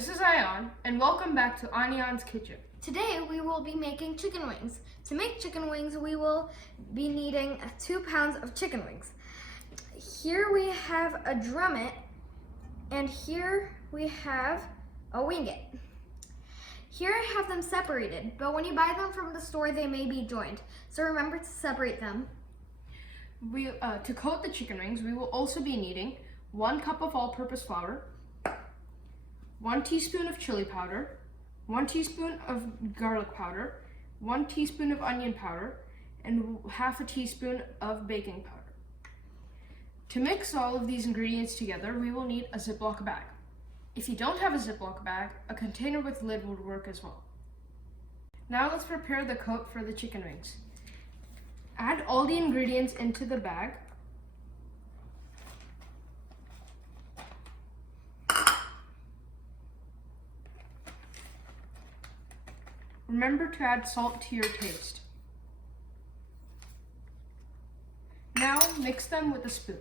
This is Aniyaan, and welcome back to Aniyaan's Kitchen. Today we will be making chicken wings. To make chicken wings, we will be needing 2 pounds of chicken wings. Here we have a drummet, and here we have a winget. Here I have them separated, but when you buy them from the store, they may be joined. So remember to separate them. To coat the chicken wings, we will also be needing 1 cup of all-purpose flour, 1 teaspoon of chili powder, 1 teaspoon of garlic powder, 1 teaspoon of onion powder, and half a teaspoon of baking powder. To mix all of these ingredients together, we will need a Ziploc bag. If you don't have a Ziploc bag, a container with lid would work as well. Now let's prepare the coat for the chicken wings. Add all the ingredients into the bag. Remember to add salt to your taste. Now mix them with a spoon.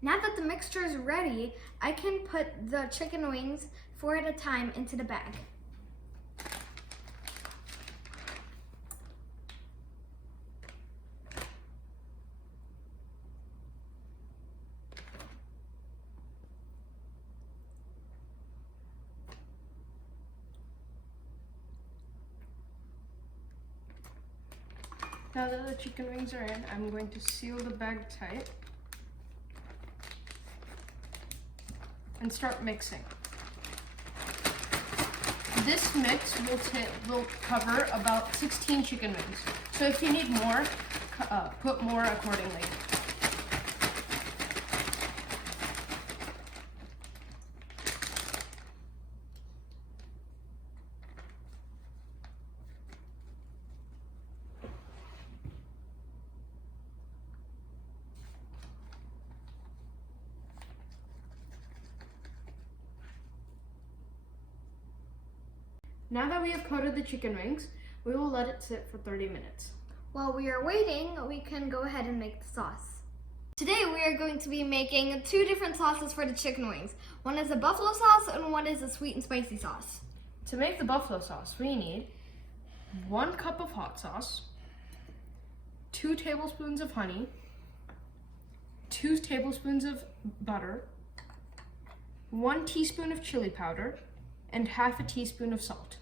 Now that the mixture is ready, I can put the chicken wings 4 at a time into the bag. Now that the chicken wings are in, I'm going to seal the bag tight and start mixing. This mix will cover about 16 chicken wings. So if you need more, put more accordingly. Now that we have coated the chicken wings, we will let it sit for 30 minutes. While we are waiting, we can go ahead and make the sauce. Today we are going to be making 2 different sauces for the chicken wings. One is a buffalo sauce and one is a sweet and spicy sauce. To make the buffalo sauce, we need 1 cup of hot sauce, 2 tablespoons of honey, 2 tablespoons of butter, 1 teaspoon of chili powder, and half a teaspoon of salt.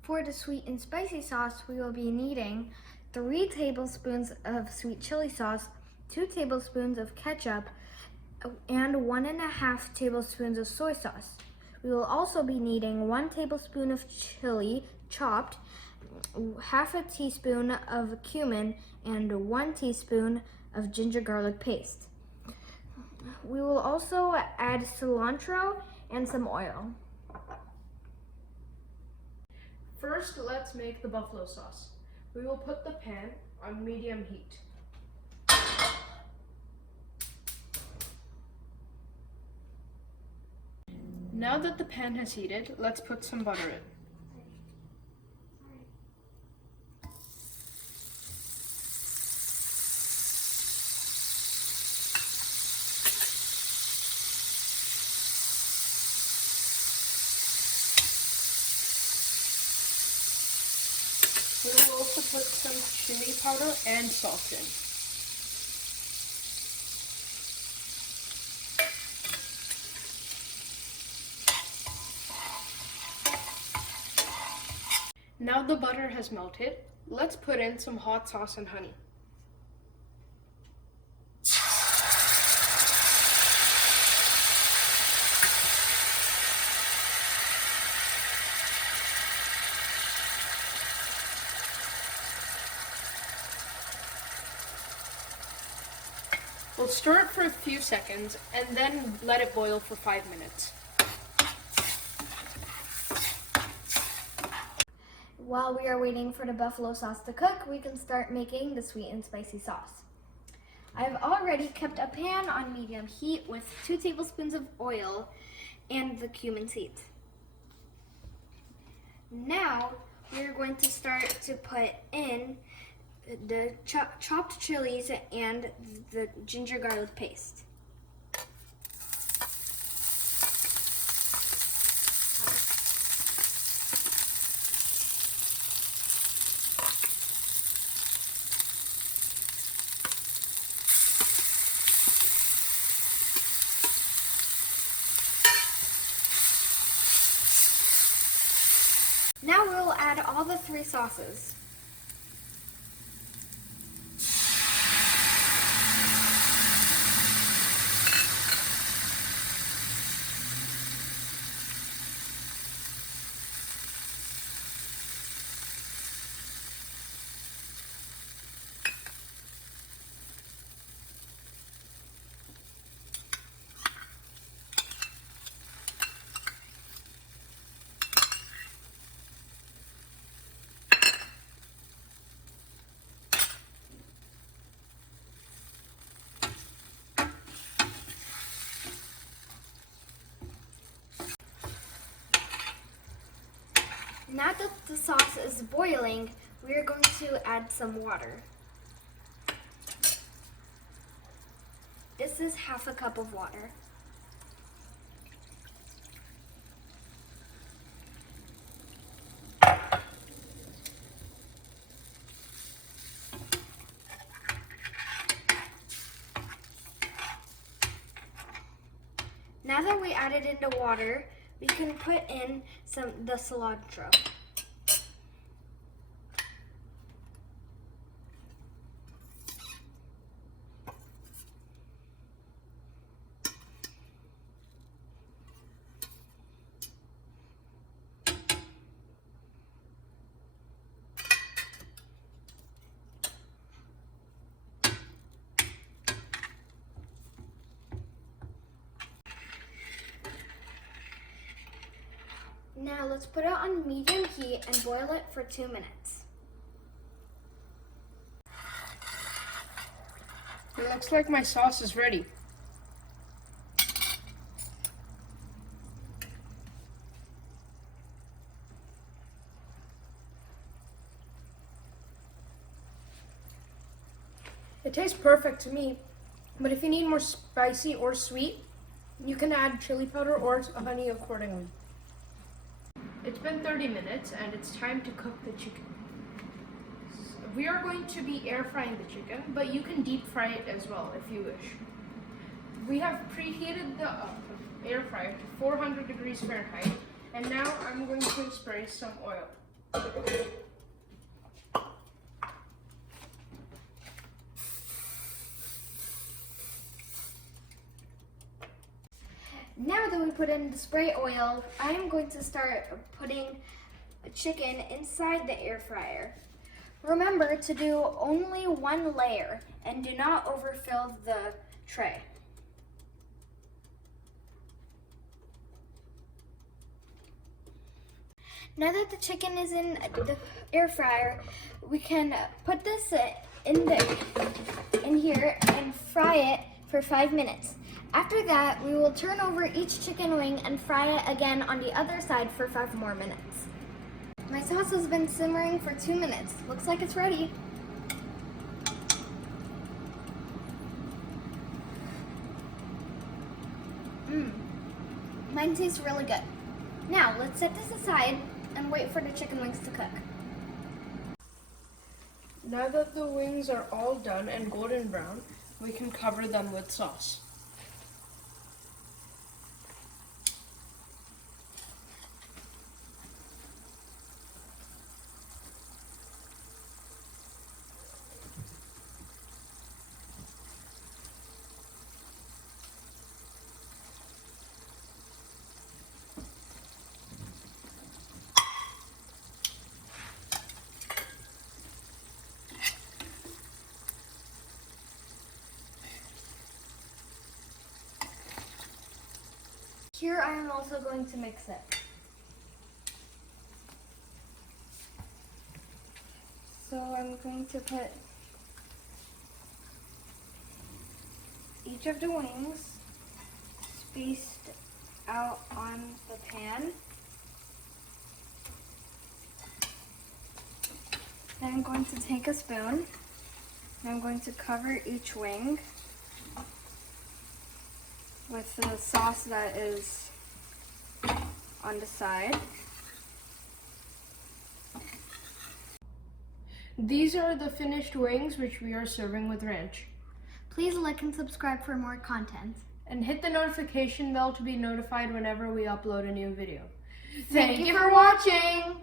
For the sweet and spicy sauce, we will be needing 3 tablespoons of sweet chili sauce, 2 tablespoons of ketchup, and 1.5 tablespoons of soy sauce. We will also be needing 1 tablespoon of chili chopped, half a teaspoon of cumin, and 1 teaspoon of ginger garlic paste. We will also add cilantro and some oil. First, let's make the buffalo sauce. We will put the pan on medium heat. Now that the pan has heated, let's put some butter in. We will also put some chili powder and salt in. Now the butter has melted, let's put in some hot sauce and honey. We'll stir it for a few seconds and then let it boil for 5 minutes. While we are waiting for the buffalo sauce to cook, we can start making the sweet and spicy sauce. I've already kept a pan on medium heat with 2 tablespoons of oil and the cumin seeds. Now we're going to start to put in the chopped chilies and the ginger garlic paste. Now we'll add all the 3 sauces. Now that the sauce is boiling, we are going to add some water. This is half a cup of water. Now that we added into water, we can put in the cilantro. Now let's put it on medium heat and boil it for 2 minutes. It looks like my sauce is ready. It tastes perfect to me, but if you need more spicy or sweet, you can add chili powder or honey accordingly. It's been 30 minutes and it's time to cook the chicken. We are going to be air frying the chicken, but you can deep fry it as well if you wish. We have preheated the air fryer to 400 degrees Fahrenheit, and now I'm going to spray some oil. Now that we put in the spray oil, I am going to start putting chicken inside the air fryer. Remember to do only 1 layer and do not overfill the tray. Now that the chicken is in the air fryer, we can put this in here and fry it for 5 minutes. After that, we will turn over each chicken wing and fry it again on the other side for 5 more minutes. My sauce has been simmering for 2 minutes. Looks like it's ready. Mine tastes really good. Now, let's set this aside and wait for the chicken wings to cook. Now that the wings are all done and golden brown, we can cover them with sauce. Here I am also going to mix it. So I'm going to put each of the wings spaced out on the pan. Then I'm going to take a spoon I'm going to cover each wing with the sauce that is on the side. These are the finished wings which we are serving with ranch. Please like and subscribe for more content. And hit the notification bell to be notified whenever we upload a new video. Thank you for watching!